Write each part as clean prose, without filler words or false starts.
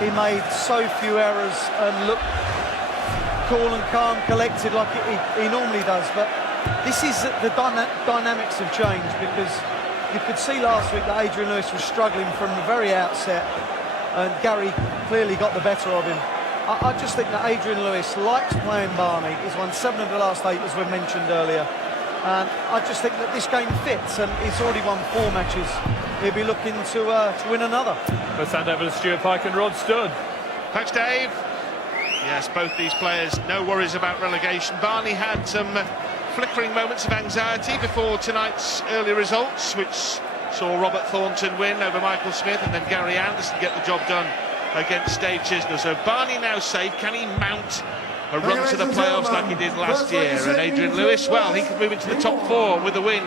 he made so few errors and looked cool and calm, collected like he normally does. But this is the dynamics have changed, because you could see last week that Adrian Lewis was struggling from the very outset, and Gary clearly got the better of him. I just think that Adrian Lewis likes playing Barney. He's won 7 of the last 8, as we mentioned earlier. And I just think that this game fits, and he's already won 4 matches. He'll be looking to win another. Let's hand over to Stuart Pike and Rod Studd. Thanks, Dave. Yes, both these players, no worries about relegation. Barney had some flickering moments of anxiety before tonight's early results, which saw Robert Thornton win over Michael Smith, and then Gary Anderson get the job done against Dave Chisnell. So Barney now safe. Can he mount a run to the playoffs like he did last year? And Adrian Lewis, well, he could move into the top 4 with a win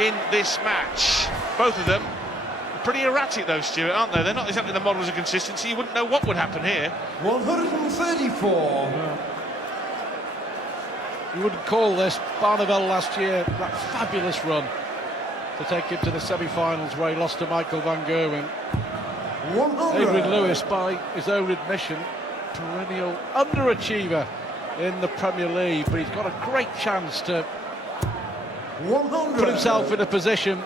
in this match. Both of them pretty erratic though, Stuart, aren't they? They're not exactly the models of consistency. You wouldn't know what would happen here. 134. You wouldn't call this Barneveld last year, that fabulous run to take him to the semi-finals where he lost to Michael van Gerwen. 100. Adrian Lewis, by his own admission, perennial underachiever in the Premier League, but he's got a great chance to 100. put himself in a position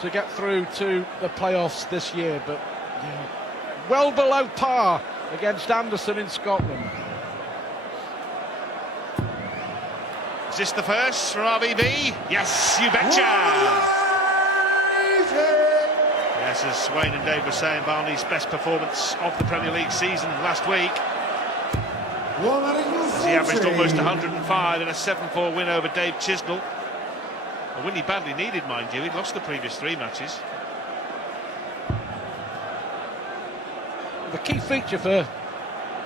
to get through to the playoffs this year, but well below par against Anderson in Scotland. Is this the first from RBB? Yes, you betcha! Yes, as Wayne and Dave were saying, Barney's best performance of the Premier League season last week. As he averaged almost 105 in a 7-4 win over Dave Chisnell. A win he badly needed, mind you. He'd lost the previous 3 matches. The key feature for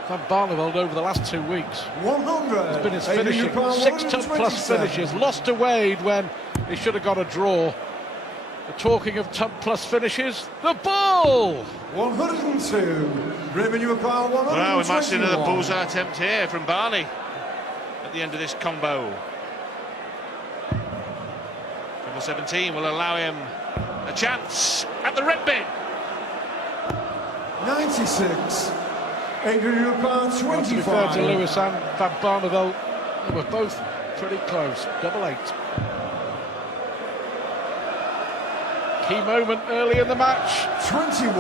Van Barneveld over the last 2 weeks 100 has been his finishing. 6 ton-plus finishes. Lost to Wade when he should have got a draw. But talking of ton-plus finishes, the ball! 102. Revenue power 121. Well, we might see another bullseye attempt here from Barney at the end of this combo. Number 17 will allow him a chance at the red bit. 96. Adrian power 25. To be fair to Lewis and Van Barneveld, they were both pretty close. 8-8. Key moment early in the match. 21.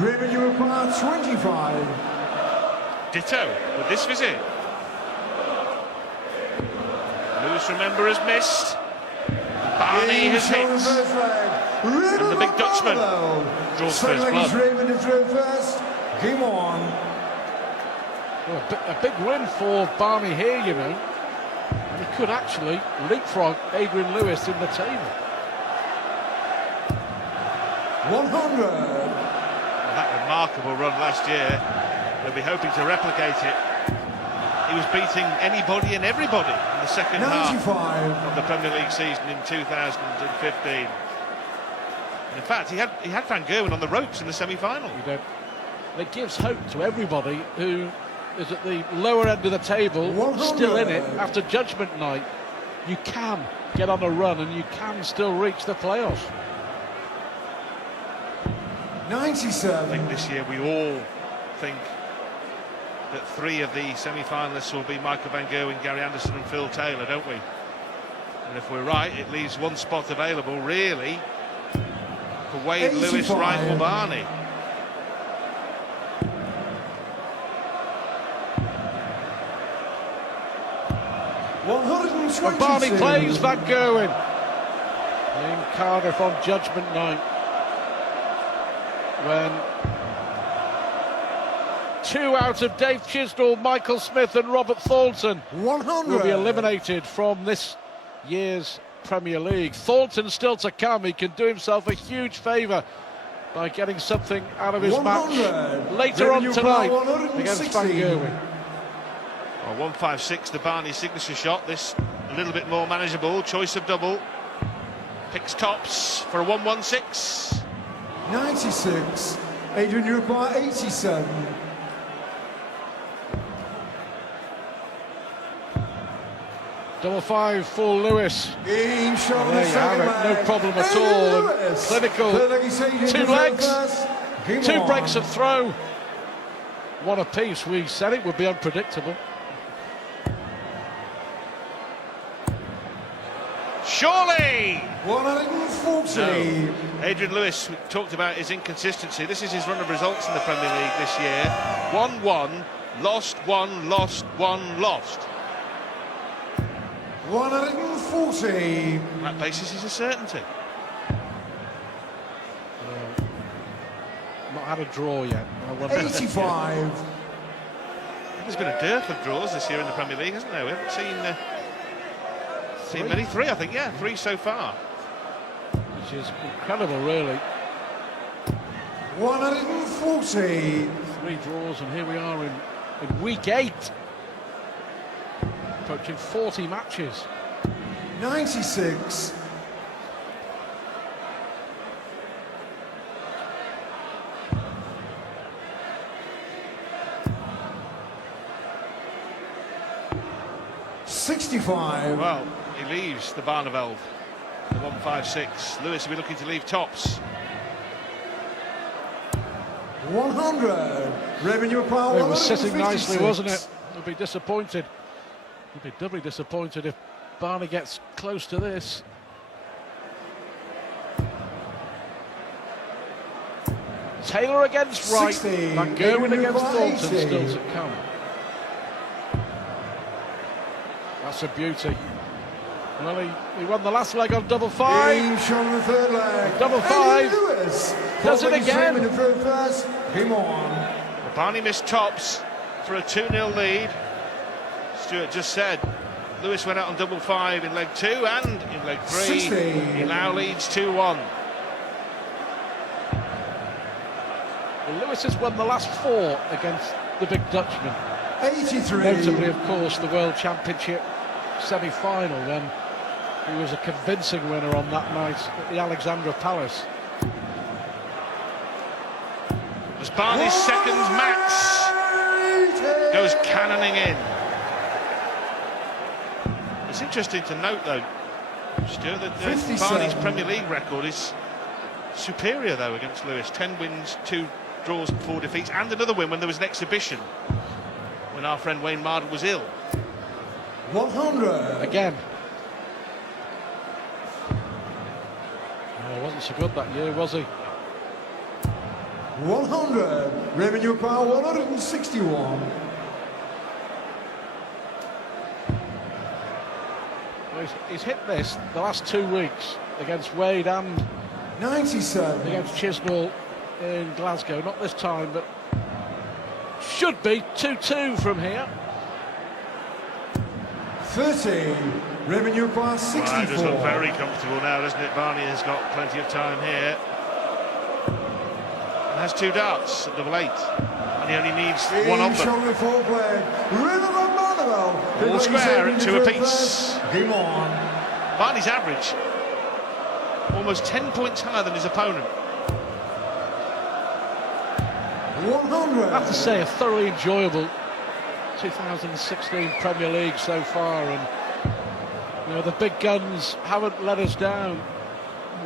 Revenue power 25. Ditto with this visit. Lewis, remember, has missed. Barney has hit. And the big Dutchman draws first blood. Game on. Well, a big win for Barney here, you know. And he could actually leapfrog Adrian Lewis in the table. 100. That remarkable run last year, they'll be hoping to replicate it. He was beating anybody and everybody in the second 95. half of the Premier League season in 2015. And in fact, he had Van Gerwen on the ropes in the semi-final. It gives hope to everybody who is at the lower end of the table, 100. still in it after Judgment Night. You can get on a run and you can still reach the playoffs. 97. I think this year we all think that 3 of the semi-finalists will be Michael van Gerwen, Gary Anderson and Phil Taylor, don't we? And if we're right, it leaves 1 spot available, really, for Wade, 85. Lewis, Wright or Barney. When Barney plays Van Gerwen in Cardiff on Judgment Night, when 2 out of Dave Chisnell, Michael Smith and Robert Thornton 100. will be eliminated from this year's Premier League. Thornton still to come. He can do himself a huge favour by getting something out of his 100. match later on tonight against Van Gerwen. Well, 156, the Barney signature shot. This a little bit more manageable. Choice of double. Picks tops for a 116. 96. Adrian Uruguay 87. Double 5 for Lewis. There you have it, no problem at all. And clinical. 2 legs, 2 breaks of throw, one apiece. We said it would be unpredictable. Surely! 140. No. Adrian Lewis talked about his inconsistency. This is his run of results in the Premier League this year. 1-1, lost, 1, lost, 1, lost. 140. On that basis is a certainty. Not had a draw yet. 85. There's been a dearth of draws this year in the Premier League, hasn't there? We haven't seen many. 3, I think. Yeah, 3 so far. Which is incredible, really. 140. 3 draws, and here we are in week 8. Approaching 40 matches. 96. $65. Well, he leaves the Barneveld, the 156. Lewis will be looking to leave tops. 100. Revenue power. It was sitting nicely, wasn't it? He'll be disappointed. He'll be doubly disappointed if Barney gets close to this. Taylor against Wright. 60. Van Gerwen against Thornton 80. still to come. That's a beauty. Well, he won the last leg on double 5. Game shot on the third leg. Double 5. Lewis Does it again. In the third first. Game on. Well, Barney missed tops for a 2-0 lead. Stuart just said Lewis went out on double 5 in leg 2 and in leg 3. 60. He now leads 2-1. Well, Lewis has won the last 4 against the big Dutchman. 83. Notably, of course, the World Championship semi-final when he was a convincing winner on that night at the Alexandra Palace. As Barney's second max goes cannoning in. It's interesting to note, though, Stuart, that 57. Barney's Premier League record is superior, though, against Lewis. 10 wins, 2 draws and 4 defeats, and another win when there was an exhibition when our friend Wayne Mardle was ill. 100. Again. He wasn't so good that year, was he? 100. Revenue power 161. Well, he's hit this the last 2 weeks against Wade and 97. against Chisnall in Glasgow. Not this time, but should be 2-2 from here. 30. Revenue power 64. Well, it does look very comfortable now, doesn't it? Barney has got plenty of time here. And has 2 darts at double 8. And he only needs one of them. Shot on the fourth leg. River van Barneveld. All square at 2 apiece. Game on. Barney's average almost 10 points higher than his opponent. 100. I have to say, a thoroughly enjoyable 2016 Premier League so far, and you know the big guns haven't let us down.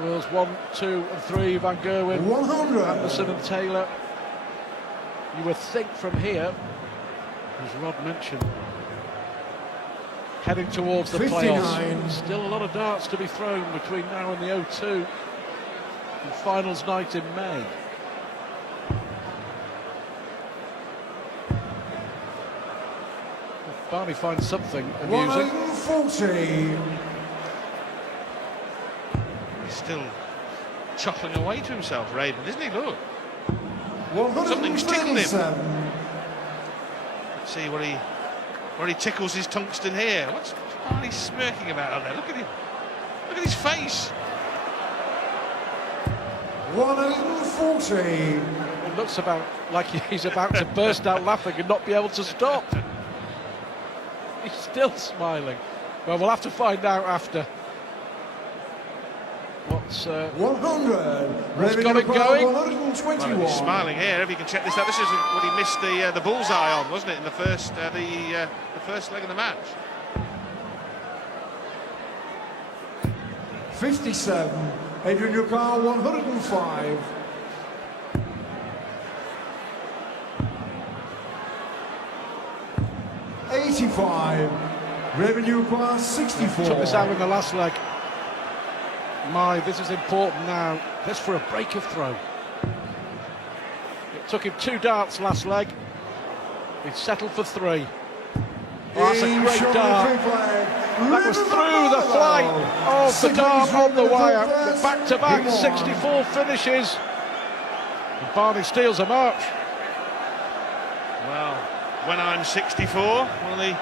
Wales 1, 2 and 3, Van Gerwen, 100. Anderson and Taylor. You would think from here, as Rod mentioned, heading towards the 59. playoffs. Still a lot of darts to be thrown between now and the O2 and finals night in May. Barney finds something amusing. 140. He's still chuckling away to himself, Raven, isn't he? Look. Something's tickled him. 137. Let's see where he tickles his tungsten here. What's Barney smirking about out there? Look at him. Look at his face. 140. It looks about like he's about to burst out laughing and not be able to stop. He's still smiling. Well, we'll have to find out after. What's 100. What's Revenue got it power going? 121. Well, he's smiling here. If you can check this out, this is what he missed the bullseye on, wasn't it, in the first leg of the match? 57. Adrian Yukar 105. 85. Revenue class 64. Took this out in the last leg. This is important now. This for a break of throw. It took him 2 darts last leg. He's settled for 3. Oh, that's a great dart. That was through the flight of the dart on the wire. Back-to-back 64 finishes. And Barney steals a march. Well, When I'm 64, one of the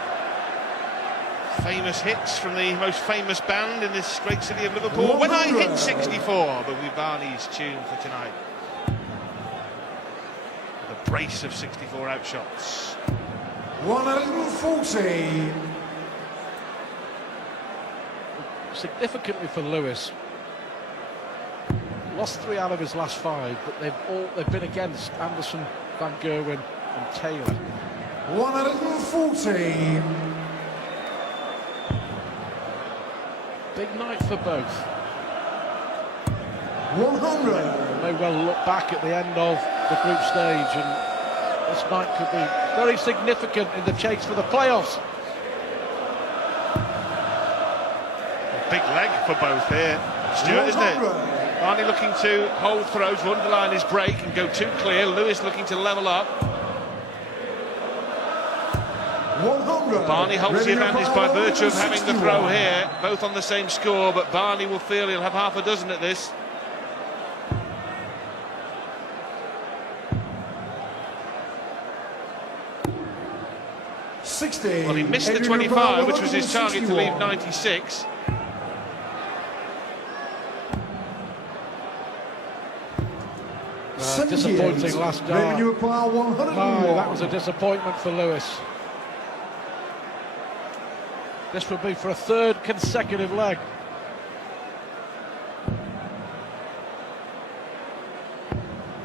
famous hits from the most famous band in this great city of Liverpool. When I hit 64, but we Barney's tune for tonight. The brace of 64 outshots. 140. Significantly for Lewis, lost 3 out of his last 5, but they've been against Anderson, Van Gerwen and Taylor. 140. Big night for both. 100. May well look back at the end of the group stage, and this night could be very significant in the chase for the playoffs. Big leg for both here, Stuart, isn't it? Barney looking to hold throws, to underline his break and go too clear. Lewis looking to level up. 100. Barney holds the advantage by virtue of having the throw here, both on the same score, but Barney will feel he'll have half a dozen at this. Well, he missed the 25, which was his target to leave 96. Disappointing last dart. No, that was a disappointment for Lewis. This would be for a 3rd consecutive leg.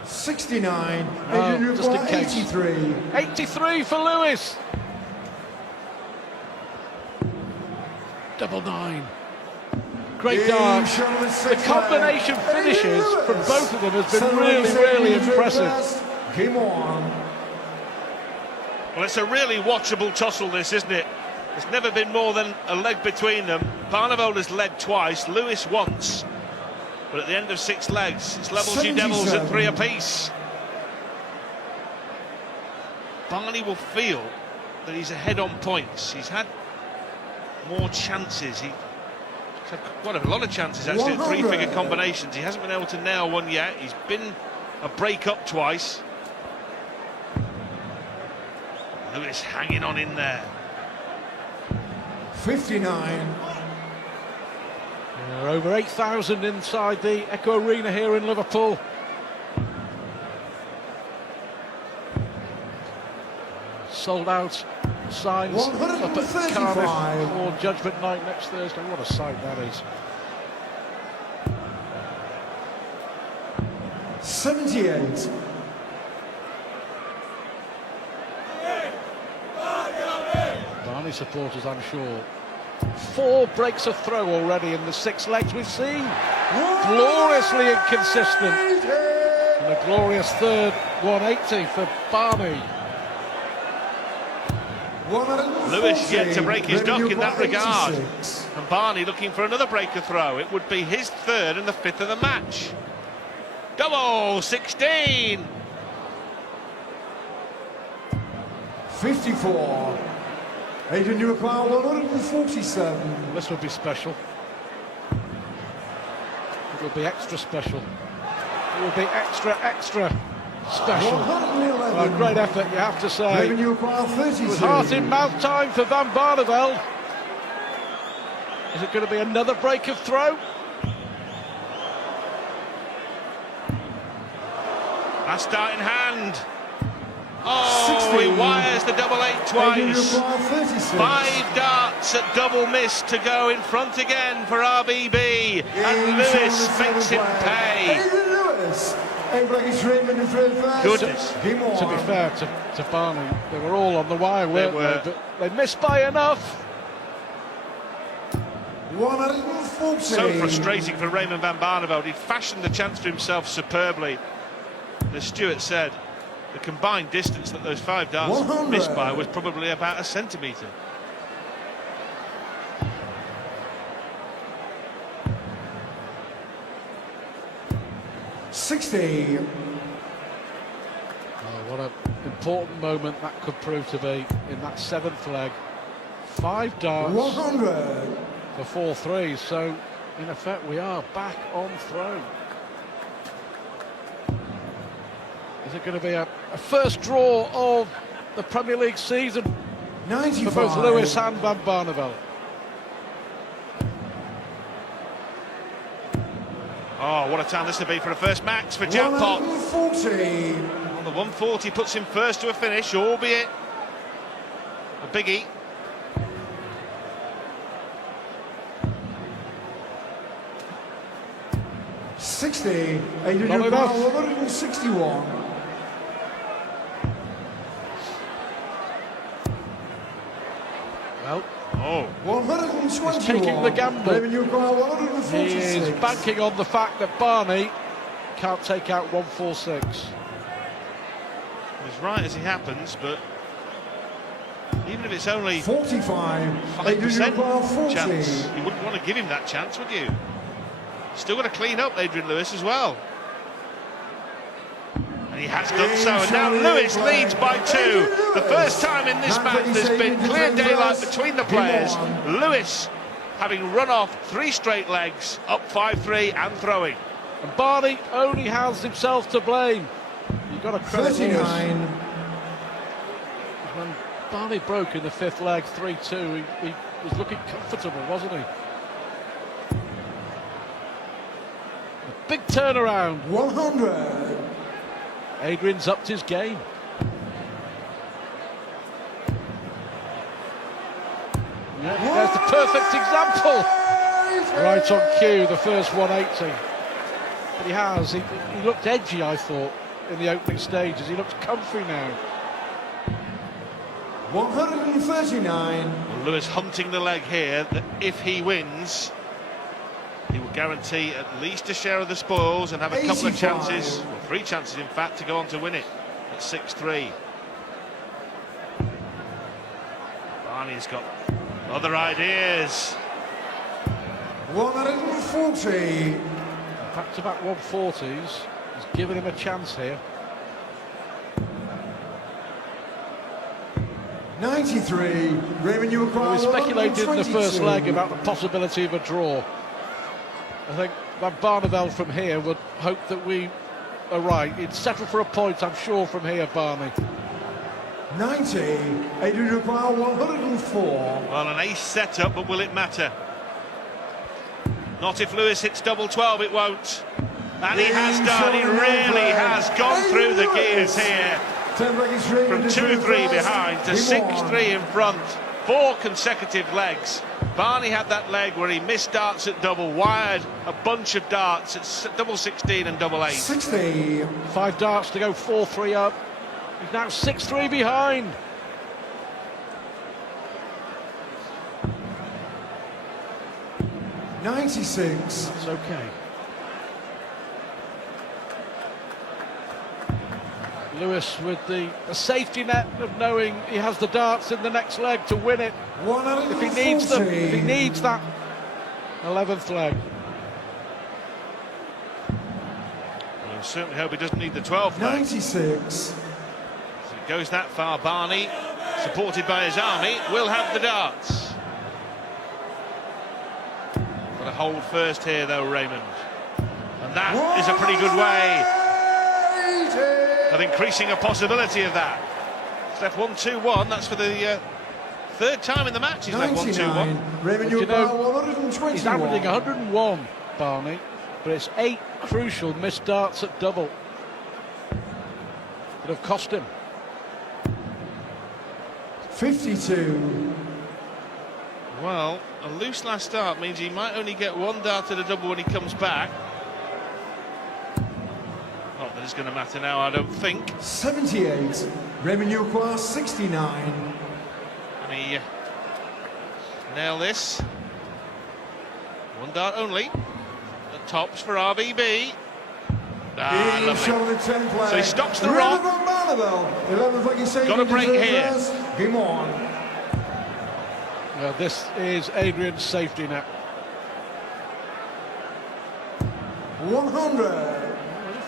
$69. Just in case. 83. 83 for Lewis. 99. Great dart. The combination finishes from both of them has been really impressive. Game on. Well, it's a really watchable tussle, this, isn't it? There's never been more than a leg between them. Barneveld has led twice, Lewis once. But at the end of 6 legs, it's levels you Devils at 3 apiece. Barney will feel that he's ahead on points. He's had more chances. He's had quite a lot of chances actually at 3-figure combinations. He hasn't been able to nail one yet. He's been a break up twice. Lewis hanging on in there. 59. There are over 8,000 inside the Echo Arena here in Liverpool. Sold out signs up at Cardiff for Judgment Night next Thursday. What a sight that is. 78. Barney supporters, I'm sure. 4 breaks of throw already in the 6 legs we've seen. Gloriously inconsistent. And a glorious 3rd 180 for Barney. Lewis yet to break his duck in that regard. And Barney looking for another break of throw. It would be his 3rd and the 5th of the match. Double 16. 54. Adrian Newacrow, 147. This will be special. It will be extra special. It will be extra special. 111. Well, great effort, you have to say. Adrian Newacrow, 32. It was heart in mouth time for Van Barneveld. Is it going to be another break of throw? Last dart in hand. Oh, 16. he wires the double 8 twice. 5 darts at double miss to go in front again for RBB. And Lewis makes him pay. Goodness. To be fair to Barney, they were all on the wire, weren't they? But they missed by enough. 140. So frustrating for Raymond Van Barneveld. He fashioned the chance for himself superbly. As Stuart said, the combined distance that those 5 darts 100. missed by was probably about a centimetre. $60. Oh, what an important moment that could prove to be in that 7th leg. 5 darts 100. for 4 threes, so in effect we are back on throne. Is it going to be a first draw of the Premier League season 95. for both Lewis and Van Barneveld? Oh, what a time this would be for a first max for jackpot. 140. Well, the 140 puts him first to a finish, albeit a biggie. $60. Not Adrian enough. 161. Well, Oh, 121. He's taking the gamble. Revenue car 146. he is banking on the fact that Barney can't take out 146. he's right as he happens, but even if it's only 45. Adrian car 5% 40. chance, you wouldn't want to give him that chance, would you? Still got to clean up Adrian Lewis as well. And he has done so, and now Lewis leads by 2. The first time in this match there's been clear daylight between the players. Lewis having run off 3 straight legs, up 5-3 and throwing. And Barney only has himself to blame. You've got to credit Lewis. 39. When Barney broke in the 5th leg 3-2, he was looking comfortable, wasn't he? A big turnaround. 100. Adrian's upped his game. Yeah, there's the perfect example. Right on cue, the first 180. But he has. He looked edgy, I thought, in the opening stages. He looks comfy now. 139. Lewis hunting the leg here, that if he wins, he will guarantee at least a share of the spoils and have a couple of 85. chances, or 3 chances in fact, to go on to win it at 6-3. Barney's got other ideas. 140. Back-to-back 140s. He's given him a chance here. 93. Revenue We speculated in the first leg about the possibility of a draw. I think Van Barneveld from here would hope that we are right. He'd settle for a point, I'm sure, from here, Barney. 90. Adrian Powell 104. Well, an ace setup, but will it matter? Not if Lewis hits double 12, it won't. And he has done, he really has gone through the gears here. From 2-3 behind to 6-3 in front. 4 consecutive legs. Barney had that leg where he missed darts at double, wired a bunch of darts at double 16 and double 8. 60. 5 darts to go 4-3 up. He's now 6-3 behind. $96. That's okay. Lewis with the safety net of knowing he has the darts in the next leg to win it. If he needs them, if he needs that 11th leg. Well, I certainly hope he doesn't need the 12th leg. 96. If it goes that far, Barney, supported by his army, will have the darts. Got to hold first here, though, Raymond. And that is a pretty good way of increasing a possibility of that. He's left 1-2-1. That's for the 3rd time in the match he's left 1-2-1. Revenue You know, 121. He's averaging 101, Barney, but it's 8 crucial missed darts at double that have cost him. 52. Well, a loose last start means he might only get 1 dart at a double when he comes back. Not that it's going to matter now, I don't think. 78. Revenue class 69. Can he nail this? 1 dart only. The tops for RBB. Lovely. Shoulder 10 play. So he stops the Raymond rock. van Barneveld, 11th like he's saying. Got a break here. Game on. Well, this is Adrian's safety net. 100.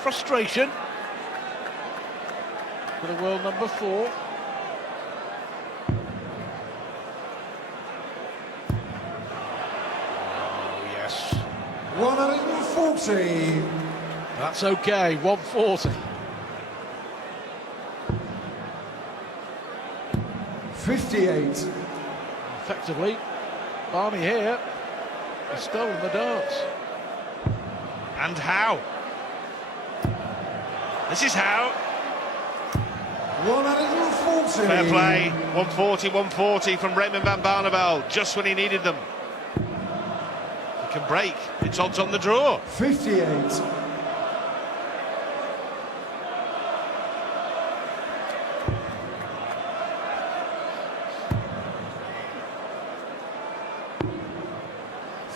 Frustration for the world number 4. Oh, yes. 140. That's okay, 140. 58. Effectively, Barney here has stolen the darts. And how? This is how. 140. Fair play. 140 from Raymond van Barneveld, just when he needed them. He can break. It's odds on the draw. 58.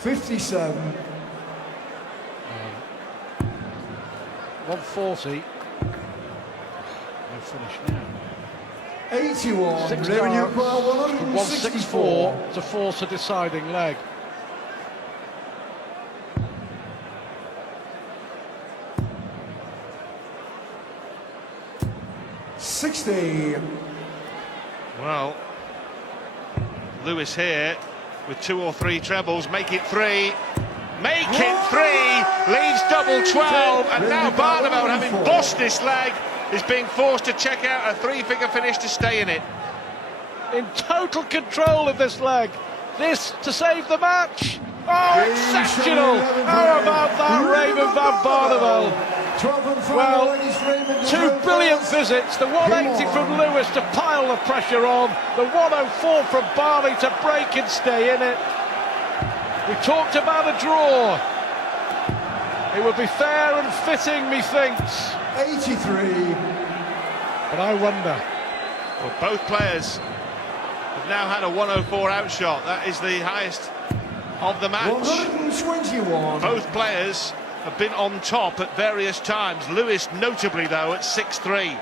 $57. 140. No finish now. 81. 6 Revenue darts car from 164. 164 to force a deciding leg. $60. Well, Lewis here with 2 or 3 trebles, make it 3. Make it 3, leaves double 12, and now Barneveld, having bossed this leg, is being forced to check out a 3-figure finish to stay in it. In total control of this leg. This to save the match. Oh, exceptional! How about that, Raymond van Barneveld? Well, 2 brilliant visits. The 180 from Lewis to pile the pressure on. The 104 from Barney to break and stay in it. We talked about a draw. It would be fair and fitting, methinks. 83. But I wonder. Well, both players have now had a 104 outshot. That is the highest of the match. 121. Both players have been on top at various times. Lewis notably, though, at 6-3.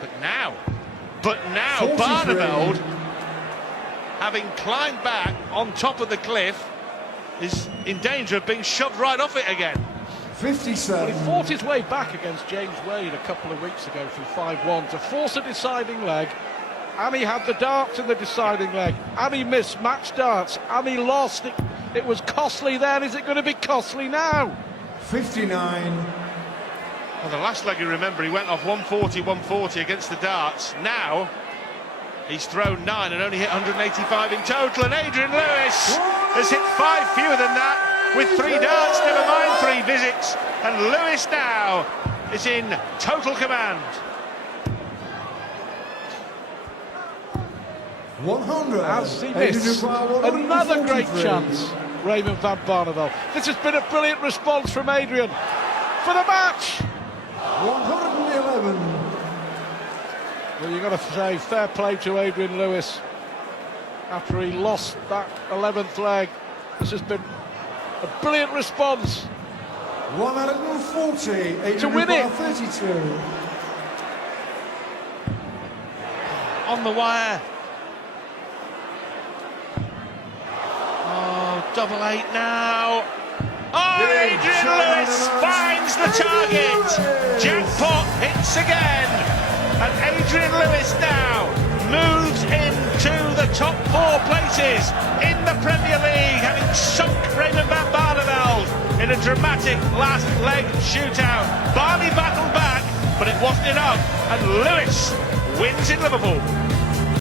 But now 43. Barneveld, having climbed back on top of the cliff, is in danger of being shoved right off it again. 57. Well, he fought his way back against James Wade a couple of weeks ago from 5-1 to force a deciding leg. And he had the darts in the deciding leg. And he missed match darts. And he lost. It was costly then. Is it going to be costly now? 59. Well, the last leg, you remember, he went off 140 against the darts. Now, he's thrown 9 and only hit 185 in total. And Adrian Lewis has hit 5 fewer than that with 3 darts, never mind 3 visits. And Lewis now is in total command. 100. As he missed another great chance, Raymond van Barneveld. This has been a brilliant response from Adrian for the match. 111. Well, you've got to say fair play to Adrian Lewis after he lost that 11th leg. This has been a brilliant response 140. Adrian to win it. 32. On the wire. Oh, 88 now. Oh, Adrian Lewis finds the target. Jackpot hits again. And Adrian Lewis now moves into the top 4 places in the Premier League, having sunk Raymond van Barneveld in a dramatic last leg shootout. Barney battled back, but it wasn't enough. And Lewis wins in Liverpool.